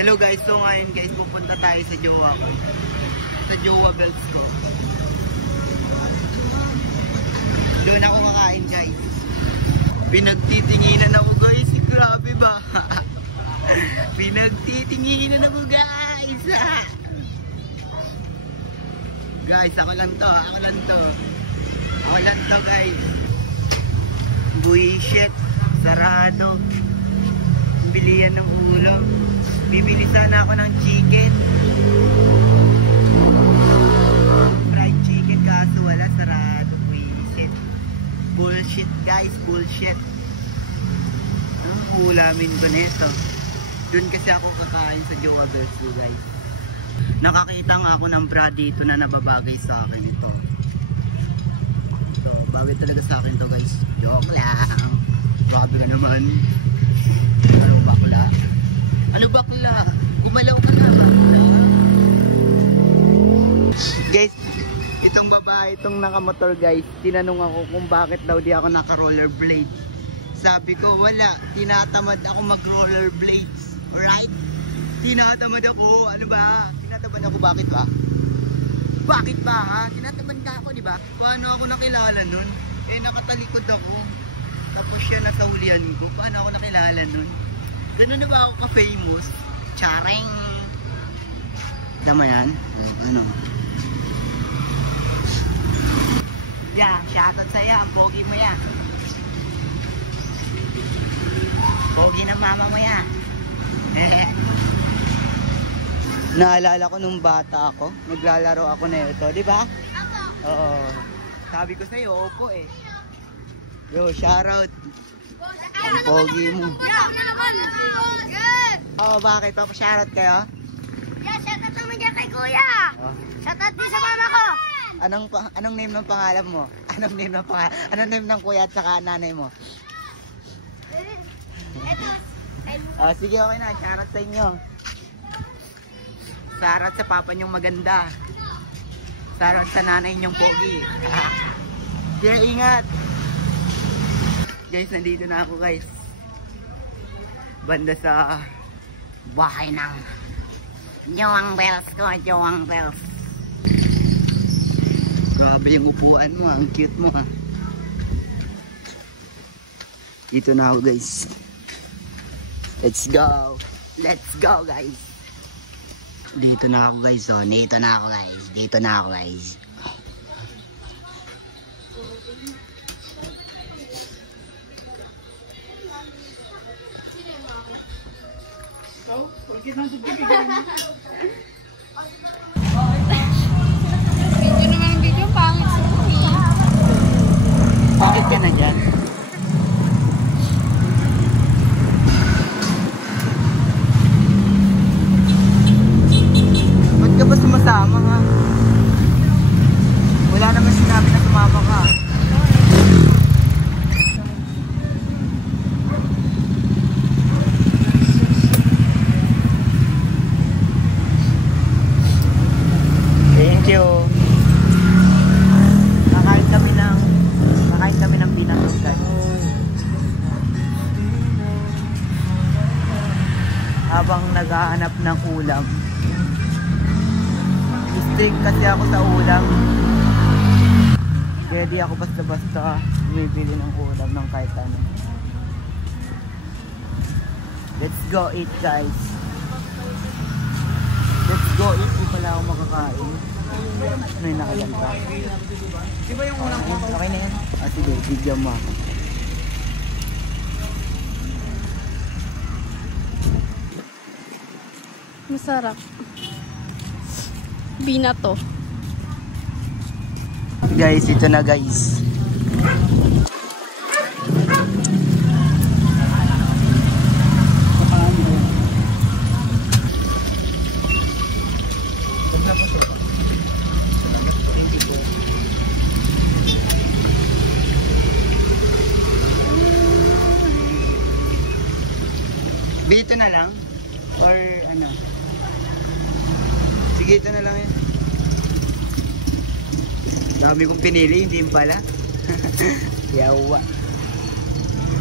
Hello guys, so ngayon guys pupunta tayo sa jowa ko. Sa jowa belts ko. Doon ako kakain guys. Pinagtitinginan ako guys, grabe ba? Pinagtitinginan ako guys. Guys, ako lang to guys. Bullshit, sarado. Bilihan ng ulam. Bibili sana ako ng chicken. Fried chicken kaso wala, sarado. Bullshit. Bullshit guys, bullshit. Anong ulamin ko nito? Doon kasi ako kakain sa Jowa Belts guys. Nakakita nga ako ng bra dito na nababagay sa akin ito. Ito, bagay talaga sa akin to guys. Joke lang. Grabe ka naman. Ano bakla? Ano bakla? Gumalaw ka na. Guys, itong babae, itong nakamotor guys, tinanong ako kung bakit daw di ako naka-rollerblade. Sabi ko, wala. Tinatamad ako mag-rollerblades. Alright? Tinatamad ako. Ano ba? Tinatamad ako. Bakit ba? Bakit ba ha? Tinatamad ka ako, di ba? Paano ako nakilala nun? Eh, nakatalikod ako. Tapos siya natahulihan ko. Paano ako nakilala nun? Ganun na ba ako ka-famous? Charing! Tama yan? Ano? Yeah, shoutout sa'yo. Ang pogi mo yan. Pogi ng mama mo yan. Naalala ko nung bata ako. Naglalaro ako na ito. Di ba? Oo. Sabi ko sa'yo, opo eh. Yo, shoutout. Ang pogi mo. Oh, bakit? Shoutout kayo? Yeah, shoutout naman dyan kay kuya. Shoutout din sa mama ko. Anong name ng pangalan mo? Anong name ng pangalan? Anong name ng kuya at saka nanay mo? Oh, sige, okay na. Shoutout sa inyo. Shoutout sa papa nyong maganda. Shoutout sa nanay nyong pogi. Sige, ingat. Guys, nandito na ako guys. Banda sa bahay ng Jowang Belts ko, Jowang Belts. Grabe yung upuan mo, ang cute mo ha. Dito na ako guys. Let's go. Let's go guys. Dito na ako guys, oh. Dito na ako guys. Dito na ako guys. Video naman ang video, pangit si Kuya. Bakit ka na dyan? Ba't ka ba sumasama ha? Wala naman sinabi na sumama ka. Thank you. Kakain kami ng pinatutan. Habang naghahanap ng ulam. Strict kasi ako sa ulam. Kaya di ako basta-basta bumibili ng ulam ng kahit ano. Let's go eat guys. Let's go eat. Di pala ako makakain. Ano yung nakaganda? Diba yung unang okay na yan? Ah sige, video mo ako. Masarap. Binato. Guys, ito na guys. Dito na lang? Or ano? Sige, ito na lang yun. Dami kong pinili, hindi pala. Yawa.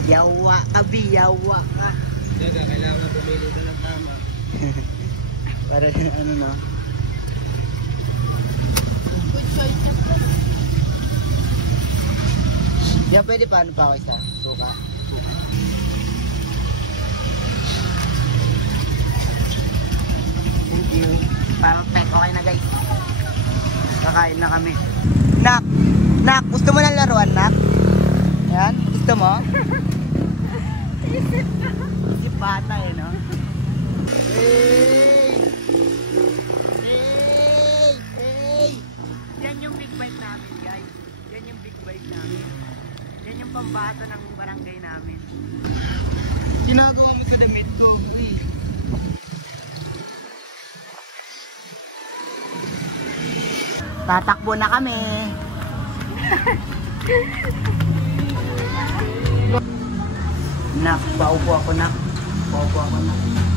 Yawa ka, Bi. Yawa ka. Kailangan pumili doon ng tama. Para ano no. Yan, pwede paano pa ako isa? Suka. Thank you. Perfect. Okay na guys. Kakain na kami. Nak! Nak! Gusto mo ng laruan, Nak? Yan? Gusto mo? Si bata eh, no? Hey! Hey! Hey! Yan yung big bite namin, guys. Yan yung big bite namin. Yan yung pambato ng barangay namin. Ginagawa mo sa damit ko. Tatakbo na kami. Nak, paupo ako, Nak. Paupo ako, Nak.